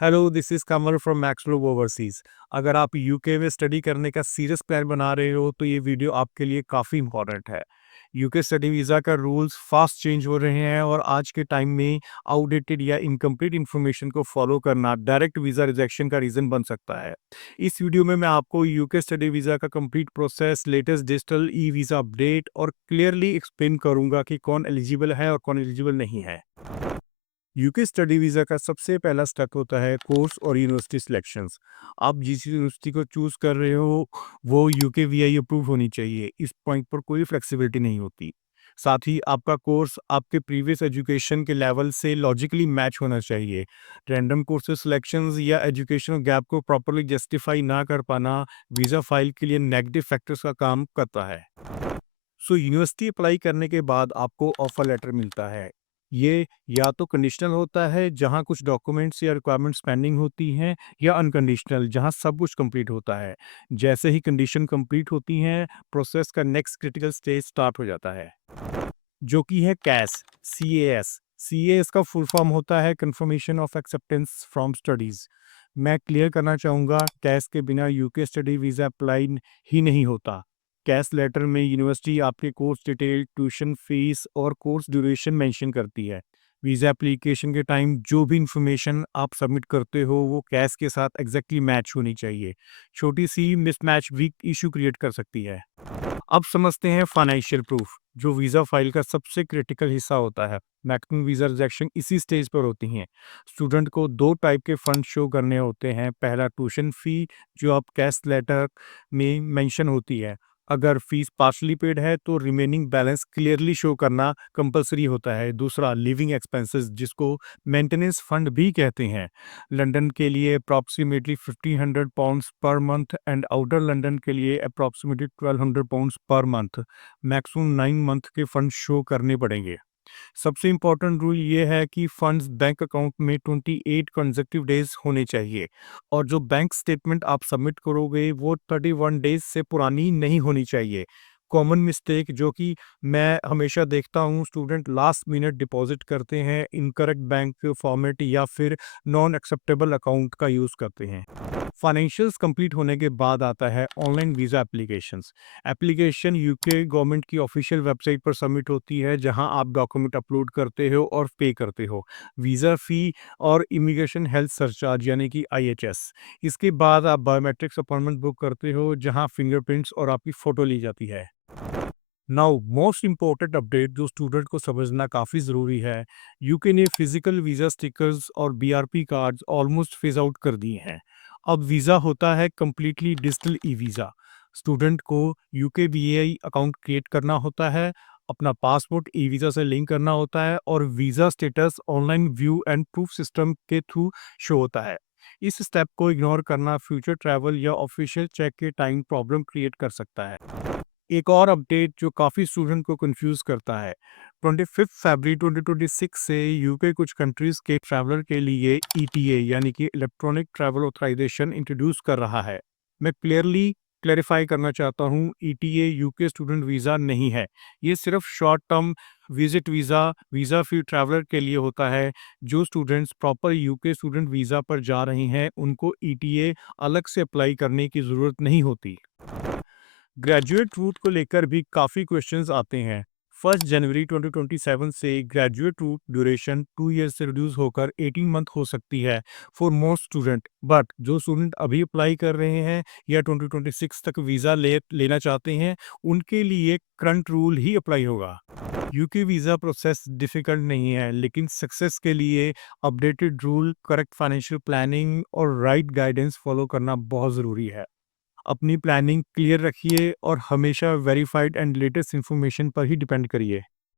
Hello, this is Kamal from max globe overseas. अगर आप UK में स्टडी करने का सीरियस प्लान बना रहे हो, तो ये वीडियो आपके लिए काफ़ी इम्पोर्टेंट है। यूके स्टडी वीज़ा का रूल्स फास्ट चेंज हो रहे हैं और आज के टाइम में आउटडेटेड या इनकम्प्लीट इन्फॉर्मेशन को फॉलो करना डायरेक्ट वीज़ा रिजेक्शन का रीज़न बन सकता है। इस वीडियो में मैं आपको यूके स्टडी वीज़ा का complete process, latest digital e visa update और क्लियरली एक्सप्लेन करूँगा कि कौन एलिजिबल है और कौन एलिजिबल नहीं है। यूके स्टडी वीज़ा का सबसे पहला स्टेप होता है कोर्स और यूनिवर्सिटी सिलेक्शंस। आप जिस यूनिवर्सिटी को चूज़ कर रहे हो, वो यूके वीआई अप्रूव होनी चाहिए। इस पॉइंट पर कोई फ्लेक्सिबिलिटी नहीं होती। साथ ही आपका कोर्स आपके प्रीवियस एजुकेशन के लेवल से लॉजिकली मैच होना चाहिए। रैंडम कोर्सेज सिलेक्शंस या एजुकेशनल गैप को प्रॉपर्ली जस्टिफाई ना कर पाना वीज़ा फाइल के लिए नेगेटिव फैक्टर्स का काम करता है। यूनिवर्सिटी अप्लाई करने के बाद आपको ऑफर लेटर मिलता है। ये या तो कंडीशनल होता है जहाँ कुछ डॉक्यूमेंट्स या रिक्वायरमेंट्स पेंडिंग होती हैं, या अनकंडीशनल जहाँ सब कुछ कंप्लीट होता है। जैसे ही कंडीशन कंप्लीट होती हैं, प्रोसेस का नेक्स्ट क्रिटिकल स्टेज स्टार्ट हो जाता है, जो कि है कैस CAS। CAS का फुल फॉर्म होता है confirmation of acceptance from studies. मैं क्लियर करना चाहूँगा, कैस के बिना यूके स्टडी वीज़ा अप्लाई ही नहीं होता। कैस लेटर में यूनिवर्सिटी आपके कोर्स डिटेल, ट्यूशन फीस और कोर्स ड्यूरेशन मेंशन करती है। वीज़ा एप्लीकेशन के टाइम जो भी इंफॉर्मेशन आप सबमिट करते हो, वो कैस के साथ एग्जैक्टली मैच होनी चाहिए। छोटी सी मिसमैच भी इशू क्रिएट कर सकती है। अब समझते हैं फाइनेंशियल प्रूफ, जो वीज़ा फाइल का सबसे क्रिटिकल हिस्सा होता है। मैक्सिमम वीज़ा रिजेक्शन इसी स्टेज पर होती हैं। स्टूडेंट को दो टाइप के फंड शो करने होते हैं। पहला ट्यूशन फ़ी, जो आप कैश लेटर में मेंशन होती है। अगर फीस पार्शली पेड है तो रिमेनिंग बैलेंस क्लियरली शो करना कंपलसरी होता है। दूसरा लिविंग एक्सपेंसेस, जिसको मेंटेनेंस फंड भी कहते हैं। लंदन के लिए approximately 1500 pounds per month and outer London के लिए approximately 1200 pounds per month. Maximum 9 month के फंड शो करने पड़ेंगे। सबसे इम्पोर्टेंट रूल ये है कि फंड्स बैंक अकाउंट में 28 कंसेक्यूटिव डेज होने चाहिए, और जो बैंक स्टेटमेंट आप सबमिट करोगे वो 31 डेज से पुरानी नहीं होनी चाहिए। कॉमन मिस्टेक जो कि मैं हमेशा देखता हूँ, स्टूडेंट लास्ट मिनट डिपॉजिट करते हैं, इनकरेक्ट बैंक फॉर्मेट या फिर नॉन एक्सेप्टेबल अकाउंट का यूज़ करते हैं। फाइनेंशियल्स कंप्लीट होने के बाद आता है online visa applications. Application UK government की ऑफिशियल वेबसाइट पर सबमिट होती है, जहां आप डॉक्यूमेंट अपलोड करते हो और पे करते हो। वीज़ा फ़ी और इमिग्रेशन हेल्थ सरचार्ज यानी कि IHS। इसके बाद आप बायोमेट्रिक्स अपॉइंटमेंट बुक करते हो, जहां फिंगरप्रिंट्स और आपकी फ़ोटो ली जाती है। नाउ मोस्ट इम्पोर्टेंट अपडेट जो स्टूडेंट को समझना काफ़ी ज़रूरी है, यूके ने फिजिकल वीज़ा स्टिकर्स और BRP cards almost phase out कर दिए हैं। अब वीज़ा होता है completely digital e visa. Student को यूके VAI अकाउंट क्रिएट करना होता है, अपना पासपोर्ट ई वीज़ा से लिंक करना होता है, और visa status online view and proof system के थ्रू शो होता है। इस स्टेप को इग्नोर करना फ्यूचर ट्रैवल या ऑफिशियल चेक के टाइम प्रॉब्लम क्रिएट कर सकता है। एक और अपडेट जो काफ़ी स्टूडेंट को कंफ्यूज करता है, 25 फरवरी 2026 से यूके कुछ कंट्रीज़ के ट्रैवलर के लिए ETA यानी कि इलेक्ट्रॉनिक ट्रैवल ऑथराइजेशन इंट्रोड्यूस कर रहा है। मैं क्लियरली क्लैरिफाई करना चाहता हूँ, ETA यूके स्टूडेंट वीज़ा नहीं है। ये सिर्फ short term visit visa, visa free traveller के लिए होता है। जो students proper UK student visa पर जा रहे हैं, उनको ETA अलग से अप्लाई करने की ज़रूरत नहीं होती। ग्रेजुएट रूट को लेकर भी काफ़ी क्वेश्चंस आते हैं। 1 जनवरी 2027 से ग्रेजुएट रूट ड्यूरेशन 2 ईयर से रिड्यूस होकर 18 मंथ हो सकती है फॉर मोस्ट स्टूडेंट। बट जो स्टूडेंट अभी अप्लाई कर रहे हैं या 2026 तक वीज़ा लेना चाहते हैं, उनके लिए करंट रूल ही अप्लाई होगा। यूके वीज़ा प्रोसेस डिफ़िकल्ट नहीं है, लेकिन सक्सेस के लिए updated rule, correct financial planning और राइट गाइडेंस फॉलो करना बहुत ज़रूरी है। अपनी प्लानिंग क्लियर रखिए और हमेशा वेरीफाइड एंड लेटेस्ट इन्फॉर्मेशन पर ही डिपेंड करिए।